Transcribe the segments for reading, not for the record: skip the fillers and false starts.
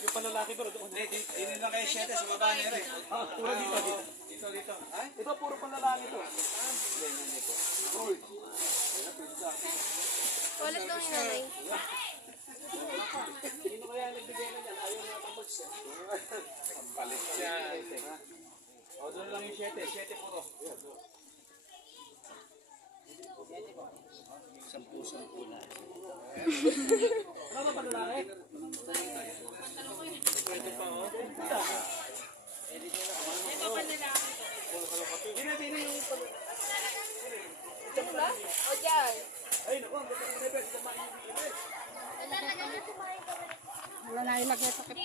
Yung panlalaki pero doon. Hindi na kayo 7 sa baba niya rin. Puro dito. Ito puro panlalaki to. Walat lang yung nanay. Sino kaya nagbigay na yan? Ayaw na tapos. Palit siya. O, doon lang yung 7. 7 puro. 10 na. Ano ba panlalaki? Ito pa o. Ito pa nila. Hindi yung Diyan ba? O dyan? ay, naku, ang ganda ng level. Kumain yung level. Wala na ilag na sakit.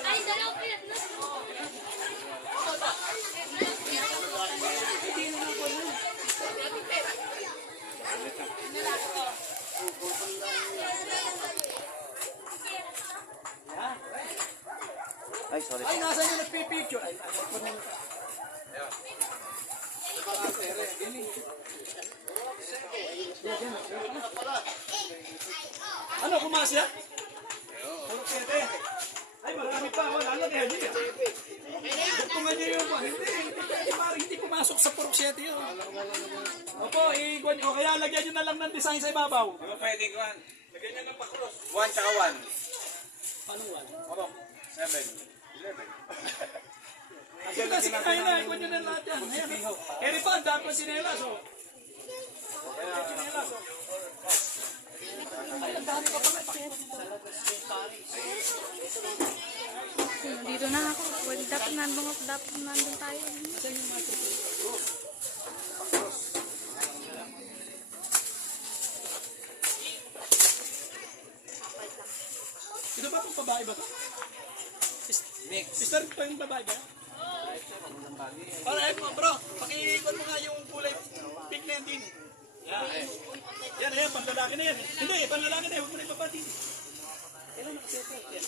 Ay, dalaw pa yan. Ay, sorry. Ay, nasa yung nagpipicture. Ay, ano, kumasya? Tulog 7. Ay, marami pa. Wala na kaya niya. Buktungan niyo yung hindi pumasok sa purok 7 yun. Opo, o kaya lagyan nyo na lang ng design sa ibabaw. Ano pwede ko? Lagyan nyo ng pakros. 1 tsaka 1. Paano 1? Opo. 7. 11. Sige, kaya na. Ikon nyo na lahat yan. Ayan. Eri pa, ang dami pa sinelas. Sinelas. Ay, ang dami pa pala. Dito na ako. Pwede dapat nandun tayo. Ito ba itong babae ba ito? Mix. Sister pa yung babae ba? Para bro, pakikon mo nga yung kulay pink na yan din. Yan, panlalaki na yan. Hindi, panlalaki na yan. Huwag mo na ipapatin. Kailan nakaseto? Yan.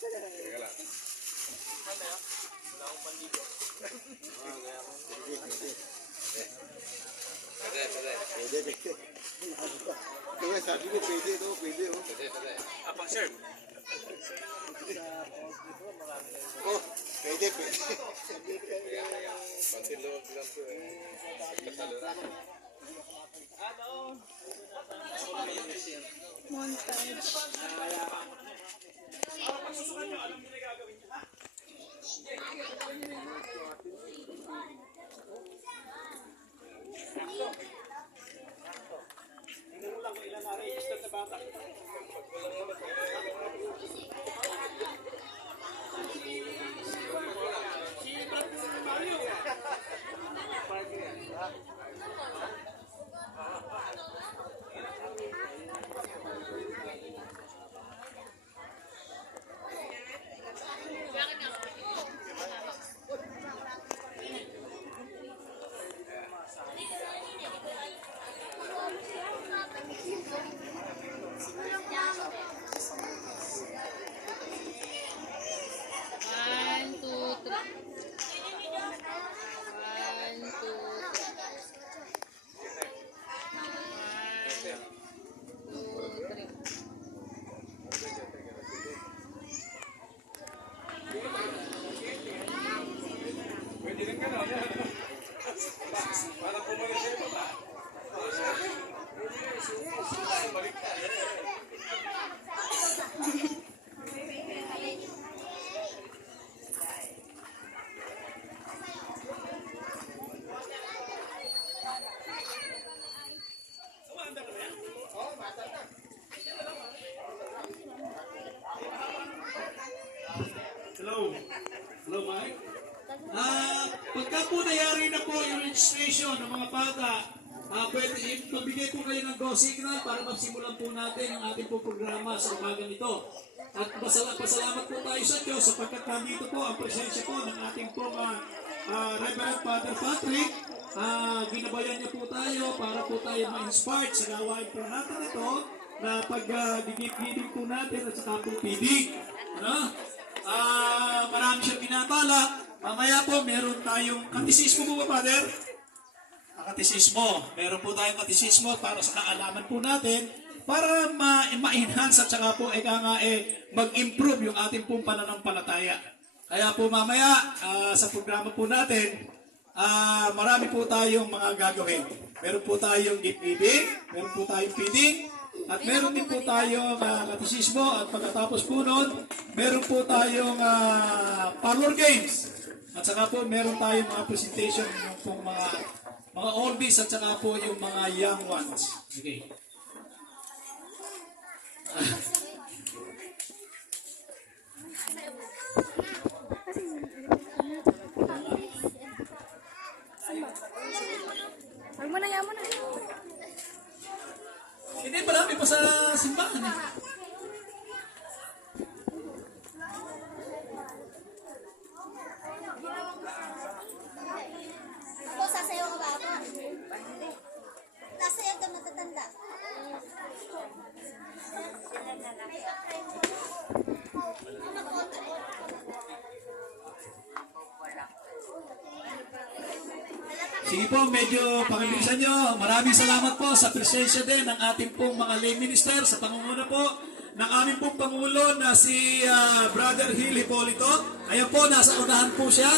Teka lang. Pwede. Kaya sabi ko pwede ito, pwede oh. Pwede. Apang serve. Oh, pwede. Kaya. Pati loob lang to eh. Kasalo na. Montage. Pagsusukan nyo, alam nyo na gagawin nyo, ha? Tingnan mo lang kung ilan na-register na bata. Si Brad Mario. Pwede rin gano'n. Parang pumalit sa'yo ba? nangyari na po yung registration ng mga bata, pwede magbigay po kayo ng go signal para magsimulan po natin ang ating po programa sa umaga nito. At pasalamat po tayo sa Diyos sapagkat nandito po ang presensya po ng ating po Reverend Father Patrick. Ginabayan niya po tayo para po tayo ma-inspired sa gawain po natin ito na pag-gigit-gigit po natin at saka po pidig. Ano? Marami siyang binabala. Mamaya po meron tayong katisismo po ba, Father? Katisismo. Meron po tayong katisismo para sa kaalaman po natin para ma-enhance at saka po mag-improve yung ating pong pananampalataya. Kaya po mamaya sa programa po natin, marami po tayong mga gagawin. Meron po tayong gift-giving, meron po tayong feeding, at meron din po tayong katisismo at pagkatapos po nun, meron po tayong parlor games. At saka po meron tayong mga presentation yung pong mga oldies at saka po yung mga young ones. Okay. Huwag mo na, yan mo na. Hindi, marami pa sa simbahan. Ako, sasayaw ka ba ako? Sasayaw ka matatanda. Sige po, medyo pakibilisan nyo. Maraming salamat po sa presensya din ng ating pong mga lay minister sa pangunguna po ng aming pong Pangulo na si Brother Gil Hipolito. Ayan po, nasa unahan po siya.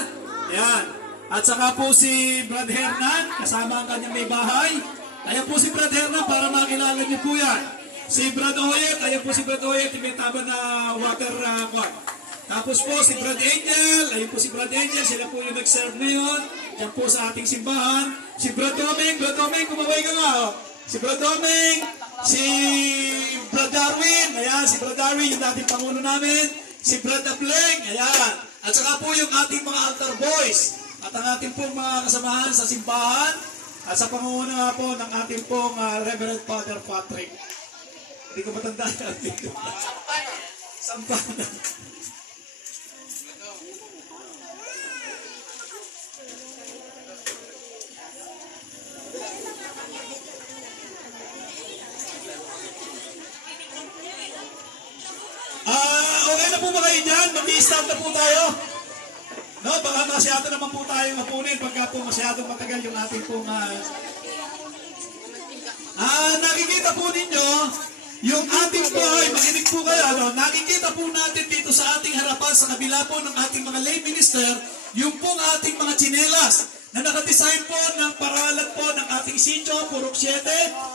Ayan. At saka po si Brad Hernan, kasama ang kanyang may bahay. Ayan po si Brad Hernan para makilala niyo po yan. Si Brad Oyet, ayan po si Brad Oyet, may taba na water quart. Tapos po si Brad Angel, ayun po si Brad Angel, sila po yung nag-serve ngayon. Yan po sa ating simbahan. Si Brad Doming, kumaway ka nga. Oh. Si Brad Doming, si Brad Darwin, ayan, si Brad Darwin, yung dating pangulo namin. Si Brad Ableng, ayan. At saka po yung ating mga altar boys. At ang ating pong mga kasamahan sa simbahan. At sa pangunguna nga po ng ating pong Reverend Father Patrick. Hindi ko matandaan natin. Sampanan. Okay na po ba kayo dyan? Mag-i-start na po tayo. No, baka masyado naman po tayong hapunin pagka po masyadong matagal yung ating pong nakikita po ninyo yung ating buhay, makinig po kayo, nakikita po natin dito sa ating harapan sa kabila po ng ating mga lay minister, yung pong ating mga tsinelas na nakadesign po ng paralan po ng ating sitio, Purok 7,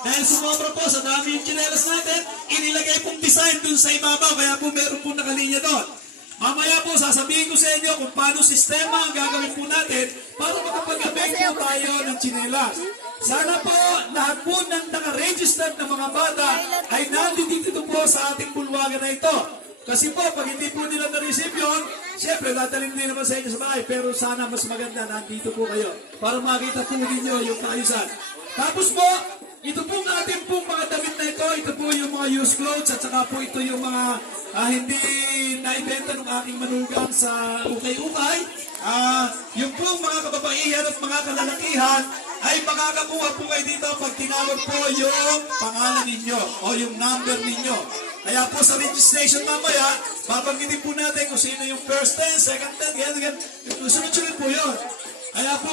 dahil sumobra po sa dami yung tsinelas natin, inilagay pong design dun sa ibabaw, kaya po meron po nakalinya doon. Mamaya po, sasabihin ko sa inyo kung paano sistema ang gagawin po natin para makapag-abeng po tayo ng tsinelas. Sana po, lahat po ng nakaregistered na mga bata ay nandito po sa ating bulwagan na ito. Kasi po, pag hindi po nila na-receive yun, siyempre, dadalhin din naman sa inyo sa bahay. Pero sana mas maganda, nandito po kayo para makita po ninyo yung kaayusan. Tapos po, ito pong ating pong mga damit na ito po yung mga used clothes at saka po ito yung mga hindi naibenta ng aking manugang sa ukay-ukay. Yung pong mga kababaihan at mga kalalakihan ay makakakuha po kayo dito pag tinawag po yung pangalan ninyo o yung number ninyo. Kaya po sa registration mamaya, babanggitin po natin kung sino yung first 10, second 10, ganyan. Sunod-sunod po yun. Kaya po,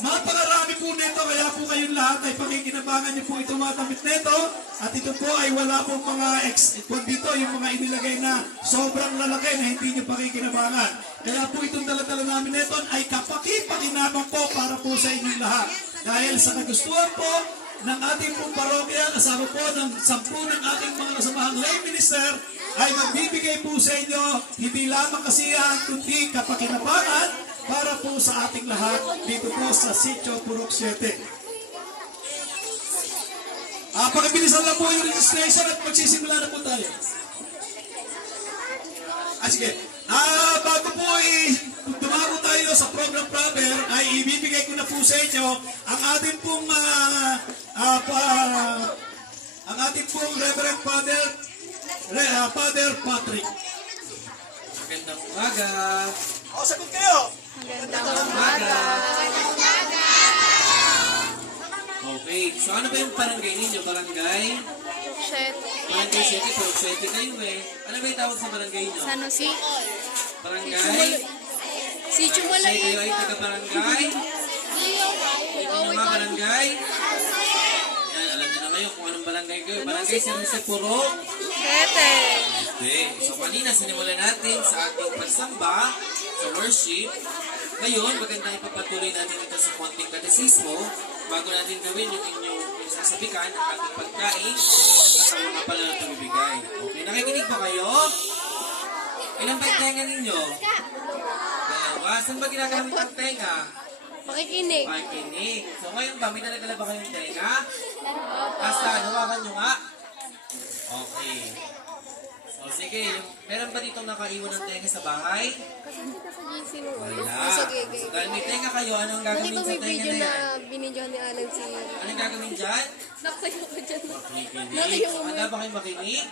mapakarami po nito, kaya po kayong lahat ay pakikinabangan niyo po itong mga damit nito. At ito po ay wala pong mga dito, yung mga inilagay na sobrang lalaki na hindi niyo pakikinabangan. Kaya po itong dala-dala namin nito ay kapakipakinabang po para po sa inyong lahat. Dahil sa kagustuhan po ng ating pong parokya, kasama po ng 10 ng ating mga kasamahang lay minister, ay magbibigay po sa inyo hindi lamang kasiyahan kundi kapakinabangan para po sa ating lahat dito po sa Sitio Purok 7. Pakibilisan lang po yung registration at magsisimula na po tayo. Sige. Bago po tumawag tayo sa program proper, ay ibibigay ko na po sa inyo ang ating pong ang ating pong Reverend Father Father Patrick. Magandang umaga. O, sagot kayo. Magandang umaga. Okay, so ano ba yung barangay ninyo? Barangay? Shit. Barangay City, pero City kayo eh. Ano ba yung tawag sa barangay nyo? San Jose. Barangay? Si Kasi Chumulay. kayo ay taga-barangay? Kayo mga barangay? Yan, alam niyo na kayo kung anong barangay kayo. Barangay San Jose Puro? Sete. Okay, so kanina sinimulan natin sa ating pagsamba, sa worship. Ngayon, magandang ipapatuloy natin ito sa konting katesismo bago natin gawin yung inyong sasabikan, ang ating pagkain at ang mga pala na tumibigay. Okay, nakikinig ba kayo? Ilang ba yung tenga ninyo? Dalawa. Saan ba ginagamit ang tenga? Makikinig. Makikinig. So ngayon ba, may dala-dala ba kayong tenga? Asaan? Hawakan nyo nga. Okay. So sige, meron ba ditong nakaiwan ng tenga sa bahay? Wala. So dahil may tenga kayo, anong gagawin sa tenga na yan? binidyohan ni Alan si... Anong gagawin dyan? Nakayo ko dyan. Makikinig. So handa ba kayo makinig?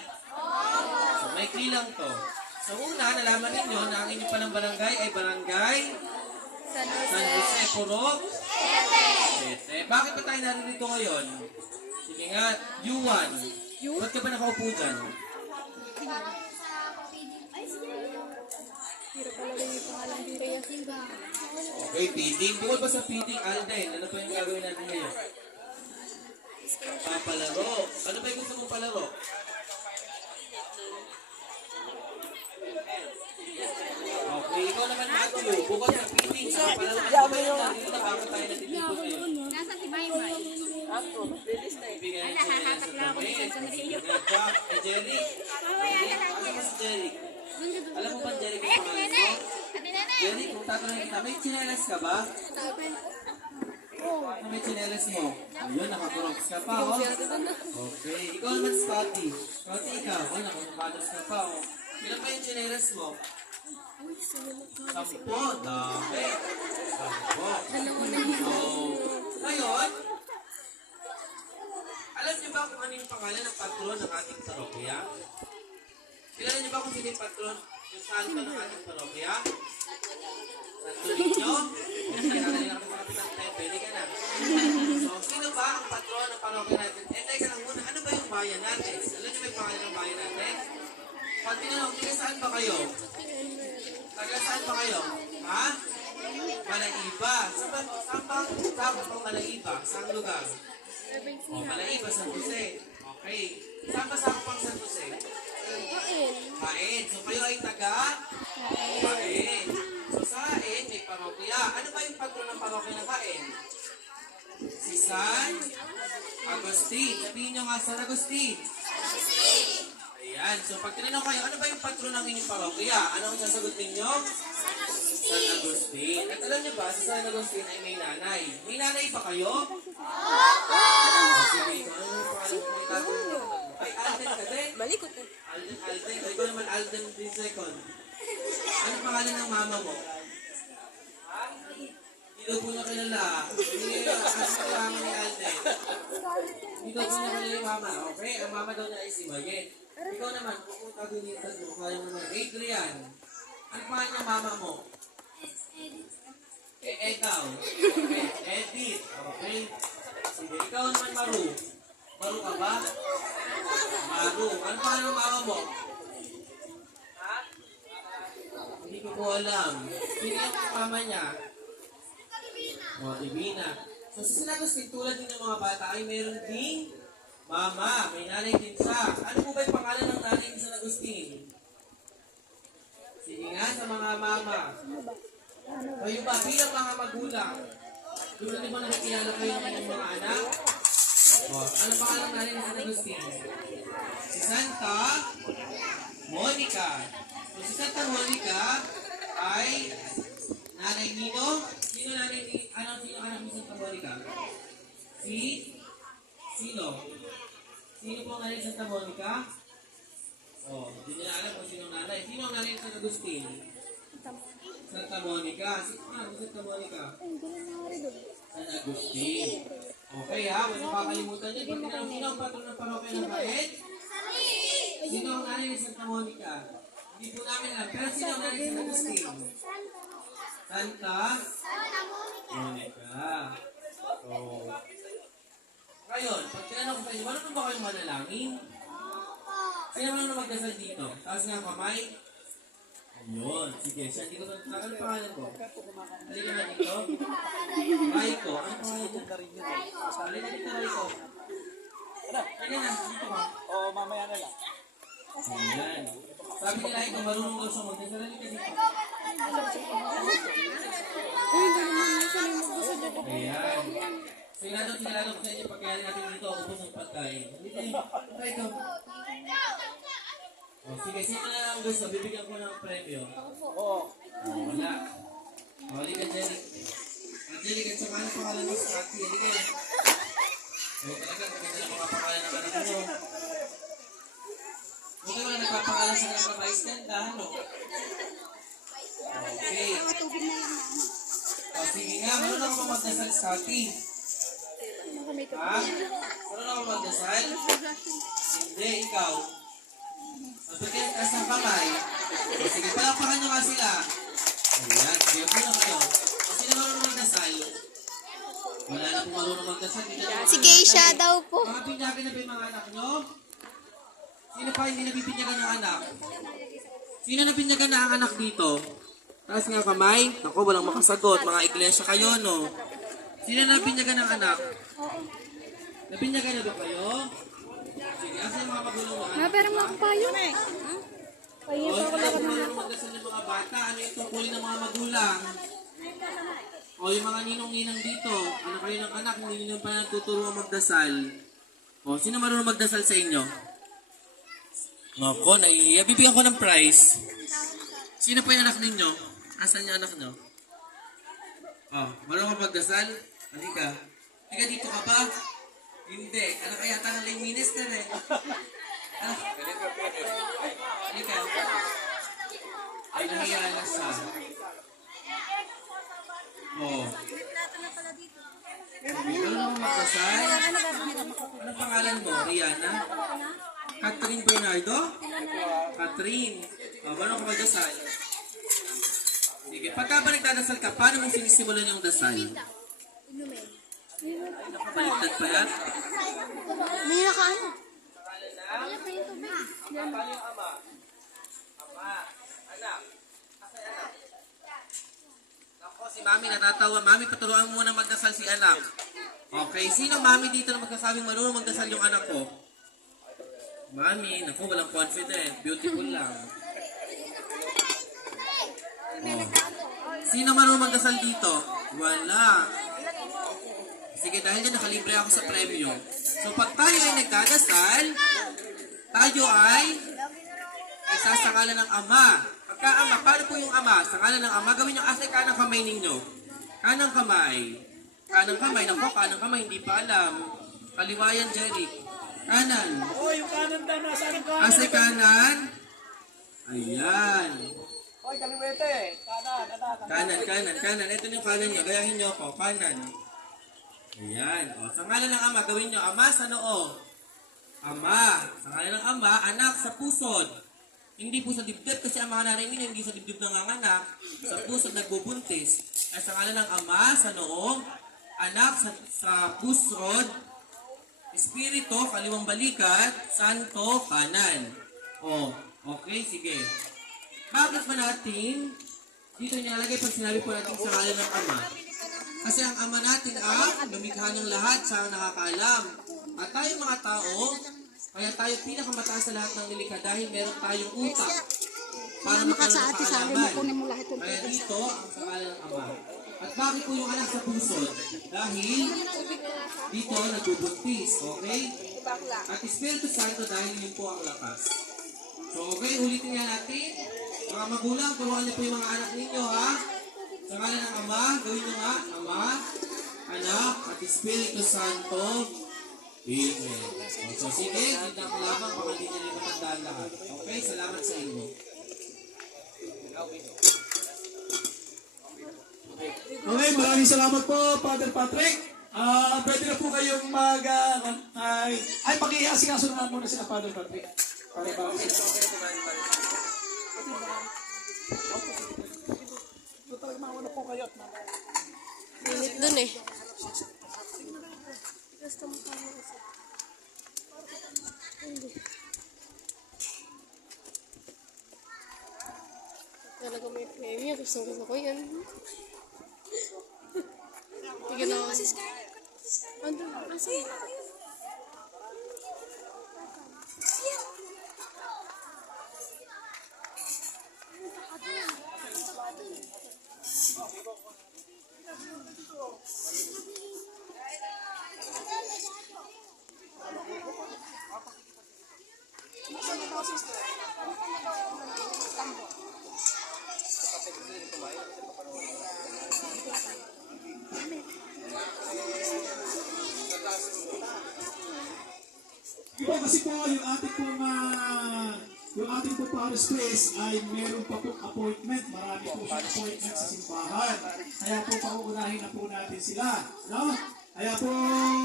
So may lang to. So una, nalaman ninyo na ang inyong palang barangay ay barangay San San Jose Puro? Sete. Bakit ba tayo narito ngayon? Sige nga, U1. Ba't ka ba nakaupo dyan? Okay, feeding. Bukod ba sa feeding, Alden? Ano pa yung gagawin natin ngayon? Papalaro. Ano ba yung gusto mong palaro? Okay, ikaw naman Matthew. Bukod sa feeding, sa palaro. Ano ba yung nandito na bakit tayo nandito ngayon? Nasa si Maymay. Bigyan niyo sa damit. Jack, eh, Jerry. Ano ba si Jerry? Alam mo ba Jerry kung pangalan mo? Jerry, kung tatanungin kita, may tsinelas ka ba? Ano may tsinelas mo? Ayun, nakakuroks ka pa, oh. Okay, ikaw naman Scotty. Scotty, ikaw. Oh, nakakuroks ka pa, oh. Ilan pa yung tsinelas mo? 10. Dami. 10. So, ngayon, alam niyo ba kung ano yung pangalan ng patron ng ating parokya? Kilala niyo ba kung sino yung patron, yung santo ng ating parokya? Santo ninyo? Kaya kanila ako sa kapitan tayo, pwede ka na. So, sino ba ang patron ng parokya natin? Eh, teka lang muna, ano ba yung bayan natin? Alam niyo ba yung pangalan ng bayan natin? Pag tinanong, taga saan ba kayo? Taga saan ba kayo? Ha? Malaiba. Saan bang Malaiba? Saan lugar? O, Malaiba, San Jose. Okay. Saan ba sa pang San Jose? Paen. So, kayo ay taga? Paen. So, sa Paen, may parokya. Ano ba yung patron ng parokya ng Paen? Si San Agustin. Sabihin nyo nga, San Agustin. Ayan. So, pag tinanong kayo, ano ba yung patron ng inyong parokya? Ano ang sasagot ninyo? San Agustin. At alam niyo ba, si San Agustin ay may nanay. May nanay pa kayo? Opo! Sige, ikaw ano yung pangalan mo may tatay? Ay, Alden ka din? Balikot na. Alden. O, ikaw naman Alden din second. Ano pangalan ng mama mo? Hindi daw po niya kilala. Hindi kasama ni Alden. Hindi daw po niya kilala yung mama. Okay, ang mama daw niya ay si Mayet. Ikaw naman, kung tagunitan mo, kaya mo naman, Adrian. Ano pangalan ng mama mo? Ikaw. Okay, Edith. Okay. Sige, ikaw naman Maru. Maru ka ba? Maru. Ano pangalan ng mama mo? Ha? Hindi ko po alam. Sino yung mama niya? O, Divina. So, si San Agustin, tulad din ng mga bata, ay meron ding mama. May nanay din siya. Ano po ba yung pangalan ng nanay ni San Agustin? Sige nga, sa mga mama. Kayo ba, bilang mga magulang, gusto niyo ba nakikilala kayo ng inyong mga anak? O, ano pangalan nanay ni San Agustin? Si Santa Monica. So, si Santa Monica ay nanay nino? Sino nanay ni, sino anak ni Santa Monica? Sino? Sino po ang nanay ni Santa Monica? O, hindi nila alam kung sino ang nanay. Sino ang nanay ni San Agustin? Santa Monica. Sino nga? Santa Monica? San Agustin. Okay ha, huwag niyo kakalimutan niyo. Pag tinanong sino ang patron ng parokya ng Bait? Sino ang nanay ni Santa Monica? Hindi po namin alam. Pero sino ang nanay ni San Agustin? Santa Monica. So, ngayon, pag tinanong ko sa inyo, marunong ba kayong manalangin? Sino marunong magdasal dito? Taas nga kamay. Ayun. Sige, siya. Hindi ko ito. Ano pangalan ko? Halika na dito. Raiko. Ano pangalan ko? Halika dito, Raiko. Halika na. Dito ka. Oo, mamaya na lang. Ayan. Sabi ni Raiko, marunong daw siya magdasal. Halika dito. Ayan. Sinado ko sa inyo pagkaya natin dito ako po sa pagkain. Raiko. Oh, sige, sino na ang gusto? Bibigyan ko ng premyo. Oo. Wala. O, halika, Jelly. Jelly, at saka ano pangalan mo sa Ati? Halika. O, talaga, maganda na makapangalan ng anak mo. Huwag naman nagpapangalan sa mga vice ganda, ano? Okay. O, sige nga, marunong ako magdasal sa Ati. Ha? Marunong ako magdasal? Hindi, ikaw. Mabigyan ka sa kamay. O, sige, palapakan nyo nga sila. Ayan, sige po na kayo. O, sino marunong magdasal? Wala na po marunong magdasal. Si Geisha daw po. Mga pinyagan na ba yung mga anak nyo? Sino pa hindi nabibinyagan ng anak? Sino nabinyagan na ang anak dito? Taas nga kamay. Ako, walang makasagot. Mga iglesia kayo, no? Sino nabinyagan ng anak? Nabinyagan na ba kayo? Sige, asa yung mga magulang na anak? Pero makapayo. O, marunong magdasal ng mga bata. Ano yung tungkulin ng mga magulang? O, yung mga ninong-ninang dito. Ano kayo ng anak? Hindi nyo pa natuturuan magdasal. O, sino marunong magdasal sa inyo? Ako, naiiya. Bibigyan ko ng prize. Sino po yung anak ninyo? Asan yung anak nyo? O, marunong ka magdasal? Halika. Halika, dito ka ba? Hindi. Ano kaya tanong lang minister eh? Ah, halika. Ay, nahiya na siya. Oh. Marunong ako magdasal? Anong pangalan mo? Rihanna? Catherine Bernardo? Catherine. Oh, marunong ako magdasal? Sige. Pagka ba nagdadasal ka, paano mo sinisimulan yung dasal? Nakabaliktad pa yan? Hindi na ka ano. Paano yung ama? Ama. Anak. Asa yung anak? Ako, si Mami natatawa. Mami, paturuan mo muna magdasal si anak. Okay, sino Mami dito na magkasabing marunong magdasal yung anak ko? Mami, naku, walang confident. Beautiful lang. Oh. Sino marunong magdasal dito? Wala. Sige, dahil dyan nakalibre ako sa premyo. So, pag tayo ay nagdadasal, tayo ay isasangalan ng Ama. Pagka Ama, paano po yung Ama? Sangalan ng Ama, gawin yung asay kanang kamay ninyo. Kanang kamay. Kanang kamay. Naku, kanang kamay, hindi pa alam. Kaliwayan, Jerry. Kanan. Oo, yung kanan daw. Nasaan ang kanan? Asay kanan. Ayan. Oy, kaliwete. Kanan, anak. Kanan. Ito yung kanan nyo. Gayahin nyo ako. Kanan. Ayan. O, sa ngalan ng Ama, gawin nyo. Ama sa noo. Ama. Sa ngalan ng Ama, anak sa pusod. Hindi po sa dibdib kasi ang mga nanay ninyo hindi sa dibdib nanganganak. Sa pusod nagbubuntis. Ay sa ngalan ng Ama sa noo, anak sa pusod, Espiritu, kaliwang balikat, Santo, kanan. O, okay, sige. Bakit ba natin dito nilalagay pag sinabi po natin sa ngalan ng Ama? Kasi ang Ama natin ang lumikha ng lahat, siya ang nakakaalam. At tayo mga tao, kaya tayo pinakamataas sa lahat ng nilikha dahil meron tayong utak para magkaroon ng kaalaman. Kaya dito ang sa ngalan ng Ama. At bakit po yung anak sa pusod? Dahil dito nagbubuntis, okay? At Espiritu Santo dahil yun po ang lakas. So okay, ulitin nga natin. Mga magulang, turuan niyo po yung mga anak ninyo, ha? Sa ngalan ng Ama, gawin nyo nga, Ama, Anak, at Espiritu Santo. Amen. So sige, hindi na lamang baka hindi nyo rin matandaan lahat. Okay, salamat sa inyo. Okay, maraming salamat po, Father Patrick. Pwede na po kayong ay pag-iasikaso naman muna sila, Father Patrick. Para ba? Ito talaga mauna po kayo. Init dun eh. Gusto mo kami isa. Hindi. Talaga may premium. Gusto ko yan. Tignan ako. Ano? Asan? Iba kasi po yung ating po Paris Place ay meron pa po appointment. Marami po siyang appointment sa simbahan. Kaya po pauunahin na po natin sila. No? Kaya po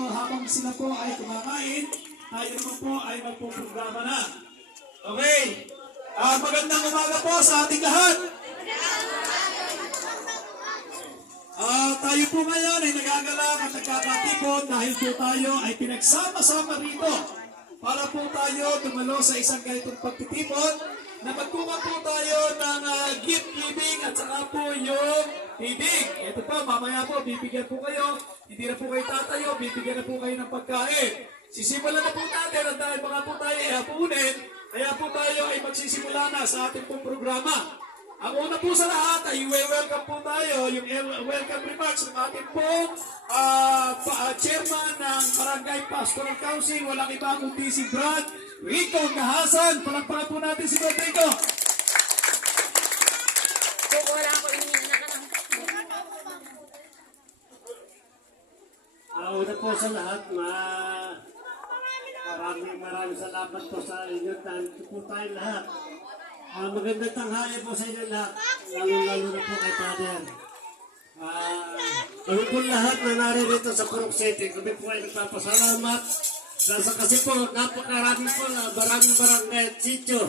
habang sila po ay kumakain, tayo naman po ay magpuprograma na. Okay. Magandang umaga po sa ating lahat. Tayo po ngayon ay nagagalak at nagkakatipon dahil po tayo ay pinagsama-sama rito para po tayo dumalo sa isang ganitong pagtitipon na magkuha po tayo ng gift giving at saka po yung ibig. Ito po, mamaya po, bibigyan po kayo. Hindi na po kayo tatayo, bibigyan na po kayo ng pagkain. Sisimulan na po natin at dahil baka po tayo ay hapunin, kaya po tayo ay magsisimula na sa ating pong programa. Ang una po sa lahat ay welcome po tayo, yung welcome remarks ng ating pong chairman ng Barangay Pastoral Council, walang iba kundi si Brad Rico Gahasan. Palagpakan po natin si Brad Rico. Una po sa lahat, maraming salamat po sa inyo. Dahil po tayo lahat. Magandang tanghali po sa inyo lahat. Lalo na po kay Father. Kami po lahat na naririto sa Purok City. Kami po ay nagpapasalamat. Kasi po, napakarami po na maraming barangay at sityo.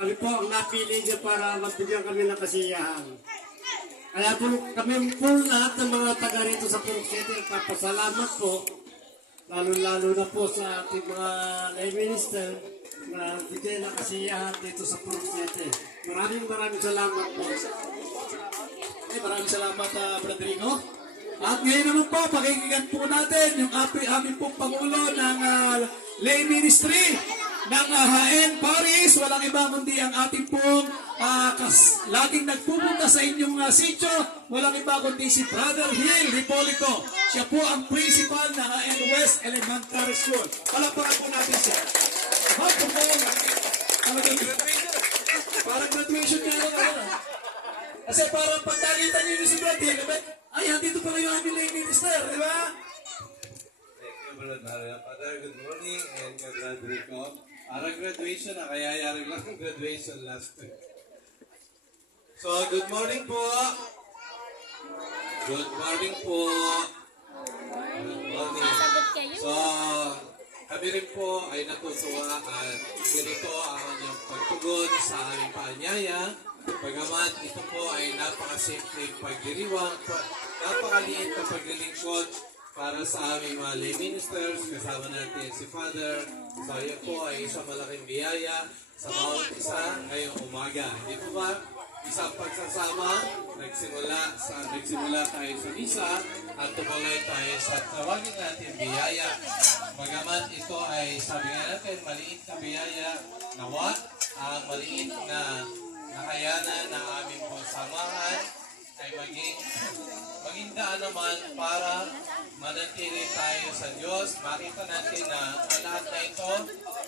Kami po ang napili niyo para magbigyan kami ng kasiyahan. Kaya po kami po lahat ng mga taga rito sa Purok City, nagpapasalamat po. Lalo na po sa ating mga lay minister na bigyan ng kasiyahan dito sa Purok City. Maraming salamat po. Maraming salamat, Brad Rico. At ngayon naman po, pakinggan po natin yung aming pong Pangulo ng Lay Ministry ng HN Paris. Walang iba kundi ang ating pong laging nagpupunta sa inyong sityo. Walang iba kundi si Brother Hill Hipolito. Siya po ang principal ng HN West Elementary School. Palakpakan po natin siya. Parang graduation nga lang. Kasi parang pagdalitan niyo si Brad Hill, ay, andito pala yung aming lay minister, di ba? Thank you, Brother Mario. Father, good morning and Brother Rico. Parang graduation na, kaya yari lang graduation last week. So, good morning po. Good morning po. Good morning. So, kami rin po ay natutuwa at ganito ang inyong pagtugon sa aming paanyaya. Bagamat ito po ay napakasimpleng pagdiriwang, napakaliit na paglilingkod para sa aming mga lay ministers, kasama natin si Father. So yun po ay isang malaking biyaya sa bawat isa ngayong umaga. Hindi po ba? Isang pagsasama, nagsimula tayo sa misa at tumuloy tayo sa tawagin natin biyaya. Bagamat ito ay sabi nga natin, maliit na biyaya, nawa ang maliit na nakayanan ng aming pagsamahan ay maging daan naman para manatili tayo sa Diyos. Makita natin na ang lahat na ito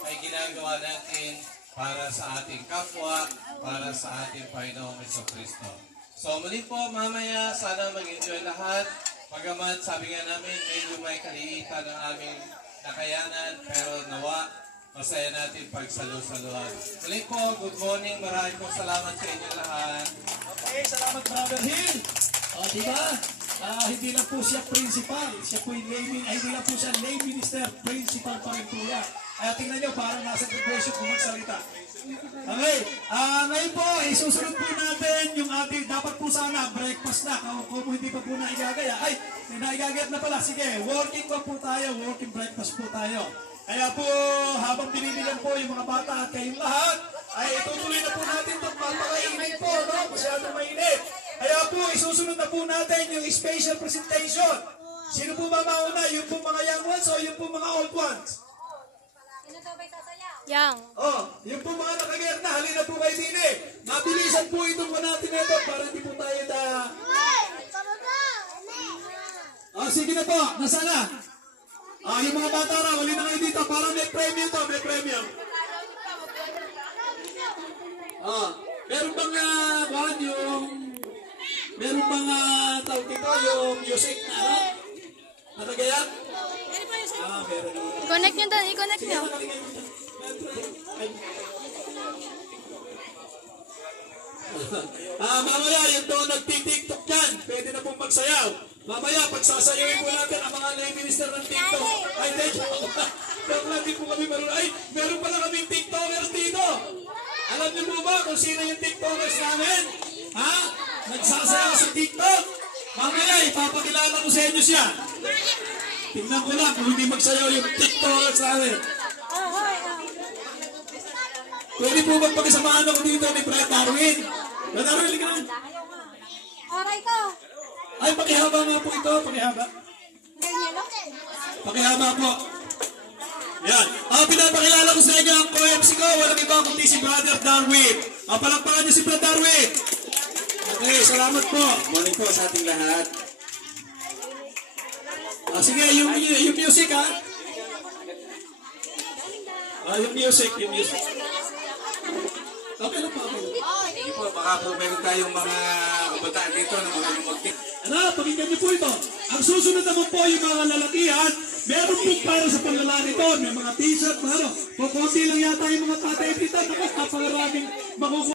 ay ginagawa natin para sa ating kapwa, para sa ating Panginoong Jesucristo. So muli po mamaya, sana mag-enjoy lahat. Pagamat sabi nga namin, medyo may kaliitan ng aming nakayanan, pero nawa masaya natin pagsalo-saluhan. Muli po, good morning. Maraming po salamat sa inyo lahat. Okay, salamat Brother Hill. O, diba? Hindi lang po siya principal. Siya po yung hindi lang po siya lay minister. Principal pa rin po yan. Tingnan nyo, parang nasa graduation kung magsalita. Okay. Ngayon po, isusunod po natin yung ating, dapat po sana, breakfast na. Kung hindi pa po naigagaya. Ay, naigagayat na pala. Sige, working pa po tayo. Working breakfast po tayo. Kaya po, habang binibilan po yung mga bata at kayong lahat, ay itutuloy na po natin itong papakainit po, no? Masyadong mainit. Kaya po, isusunod na po natin yung special presentation. Sino po ba mauna? Yung po mga young ones o yung po mga old ones? Sino daw ba'y sasayaw? Yang. Oh, yung po mga nakagayat na, halina po kayo din eh. Mabilisan po itong natin ito para hindi po tayo na... Sige na po, nasaan na? Yung mga bata raw, wali na kayo dito para may premium to, may premium. Meron bang meron bang tawag dito yung music na ano? Nakagayat? Meron naman. I-connect nyo doon, i-connect nyo. Mamaya, yung doon nagtitiktok dyan, pwede na pong magsayaw. Mamaya, pagsasayawin po natin ang mga lay minister ng TikTok. Ay, joke lang, di po kami marunong. Ay, meron pala kaming TikTokers dito. Alam niyo po ba kung sino yung TikTokers namin? Ha? Nagsasayaw sa TikTok? Mamaya, ipapakilala ko sa inyo siya. Tingnan ko lang kung hindi magsayaw yung TikTokers namin. Pwede po bang pakisamahan ako dito ni Brad Darwin? Brad Darwin, halika na. Aray ko. Ay, pakihaba nga po ito, pakihaba. Pakihaba po. Yan. Pinapakilala ko sa inyo ang co-MC ko. Walang iba kundi si Brother Darwin. Palakpakan niyo si Brad Darwin. Okay, salamat po. Morning po sa ating lahat. Sige, yung music ha. Yung music. Okay lang po. Hindi po, baka po meron tayong mga kabataan dito na mga lumagtik. Pakinggan niyo po ito. Ang susunod naman po yung mga lalakihan, meron po para sa panlalaki to. May mga t-shirt, kukunti lang yata yung mga tatay dito. Napakaraming makukuha